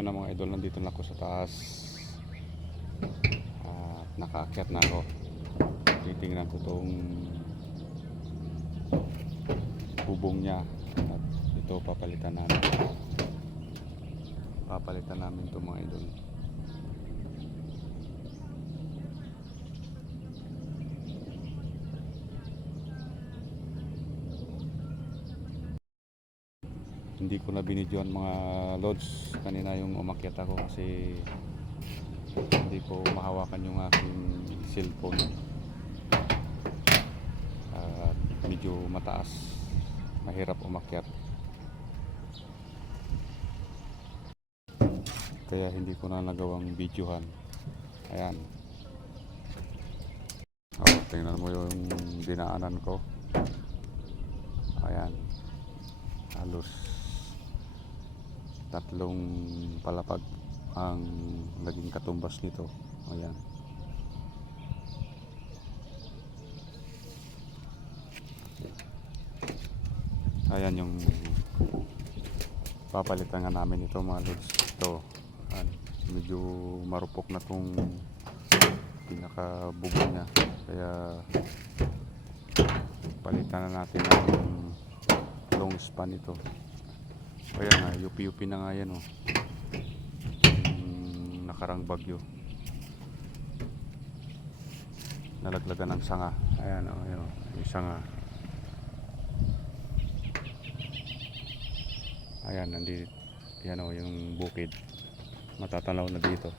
Ayun na mga idol, nandito na ako sa taas. Nakaakyat na ako. Titingnan ko tong bubong niya. At ito papalitan namin. Papalitan namin ito mga idol. Hindi ko na binidyoan mga lods kanina yung umakyat ako kasi hindi ko mahawakan yung aking cellphone at medyo mataas, mahirap umakyat, kaya hindi ko na nagawang videohan. Ayan, tingnan mo yung dinaanan ko. Ayan, halos 3 palapag ang naging katumbas nito. Ayan. Ayan yung papalitan nga namin ito mga lods. Ito, medyo marupok na tong pinakabubong niya. Kaya palitan na natin ang long span ito. Ayan nga, yupi-yupi na nga yan, oh. Nakarang bagyo, nalaglagan ng sanga. Ayan, oh, ayan, oh, yung sanga. Ayan, nandito yan, oh, yung bukid, matatanaw na dito.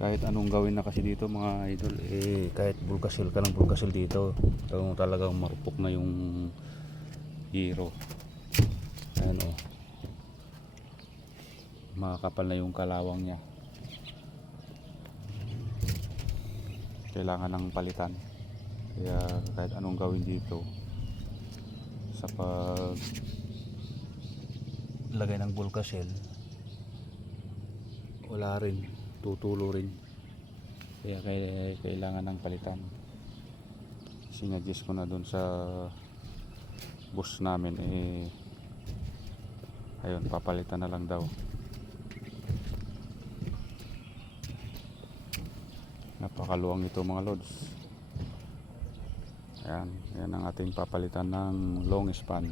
Kahit anong gawin na kasi dito mga idol, kahit bulkasil ka ng bulkasil dito, kung talagang marupok na yung hero. Ayan, oh, makakapal na yung kalawang nya, kailangan ng palitan. Kaya kahit anong gawin dito sa pag lagay ng bulkasil, wala rin, tutulo rin. Kaya kailangan ng palitan. Sinadjust ko na dun sa bus namin, ayun, papalitan na lang daw. Napakaluwang ito mga lods. Ayan, yan ang ating papalitan ng long span.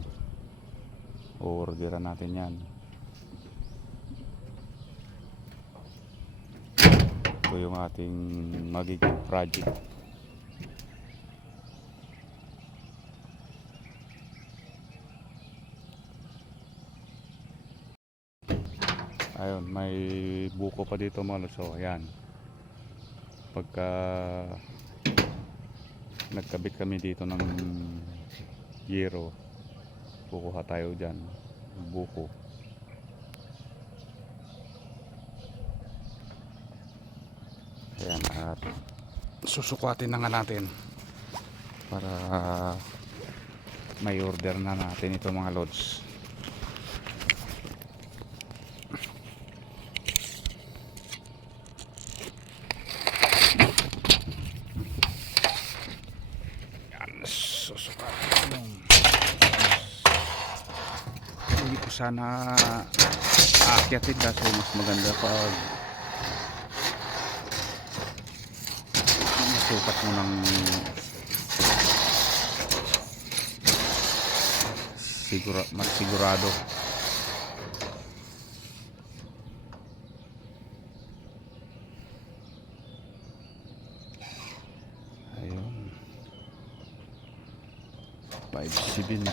Orderan natin yan. Ito yung ating magiging project. Ayun, may buko pa dito mga lods. So ayan, pagka nagkabit kami dito ng yero, kukuha tayo dyan buko. Ayan, at susukatin na nga natin para may order na natin ito mga lods. Ayan, susukatin. Hindi ko sana aakyatin kasi mas maganda pag sukat mo ng mas sigurado. Ayun, 570.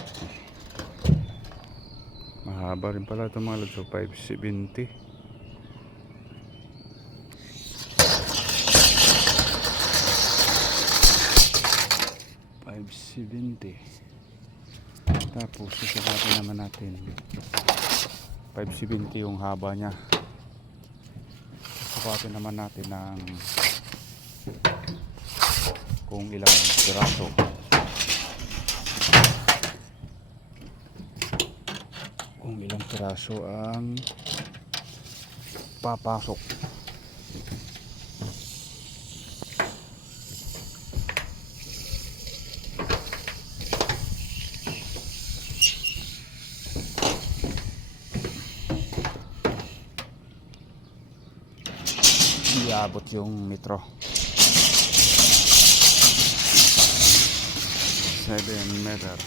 Mahaba rin pala ito mga lods. 570. Tapos susukatin naman natin 570 yung haba nya. Susukatin naman natin ng kung ilang piraso. Kung ilang piraso ang papasok. aabot yung metro. 7 meters.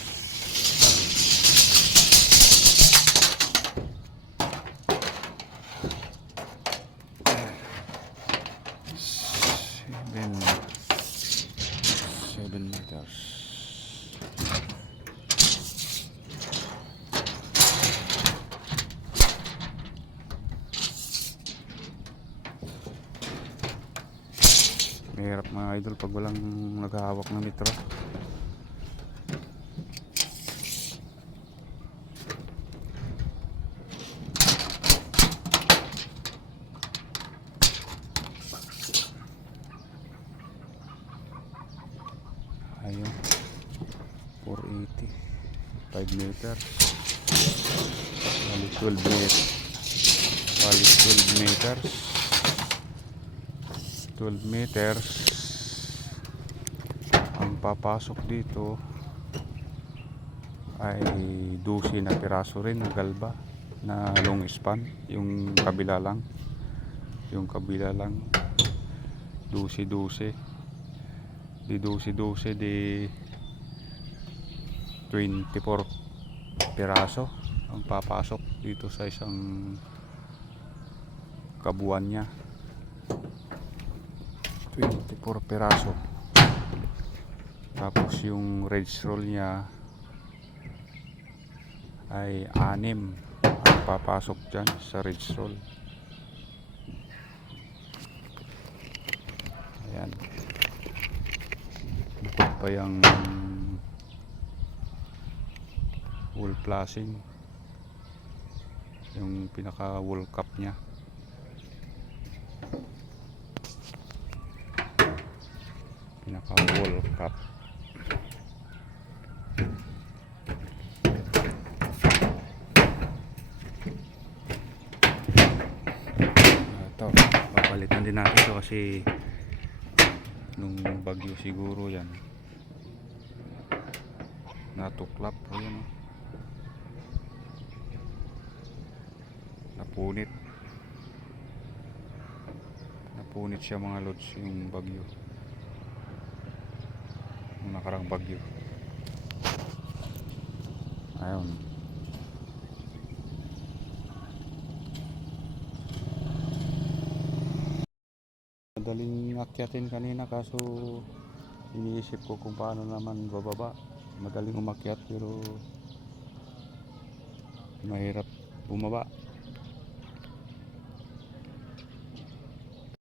Seven meters. Mahirap mga idol pag walang naghahawak ng metro. Ayun, 480, 5 meters, bali 12 meters, bali 12 meters, 12 meters. Ang papasok dito ay 12 na piraso rin na galba na long span. Yung kabila lang 12 di 12 di 24 piraso ang papasok dito sa isang kabuuan niya. 24 piraso. Tapos yung red roll niya ay 6 ang papasok dyan sa red roll. Ayan, bukod pa yung wool flashing, yung pinaka wool cap nya. Pinaka wool cap. Ito, papalitan din natin ito kasi nung bagyo siguro yan natuklap o yan, napunit siya mga lods yung bagyo, yung nakarang bagyo. Ayun, madaling akyatin kanina kaso iniisip ko kung paano naman bababa. Madaling umakyat pero mahirap bumaba.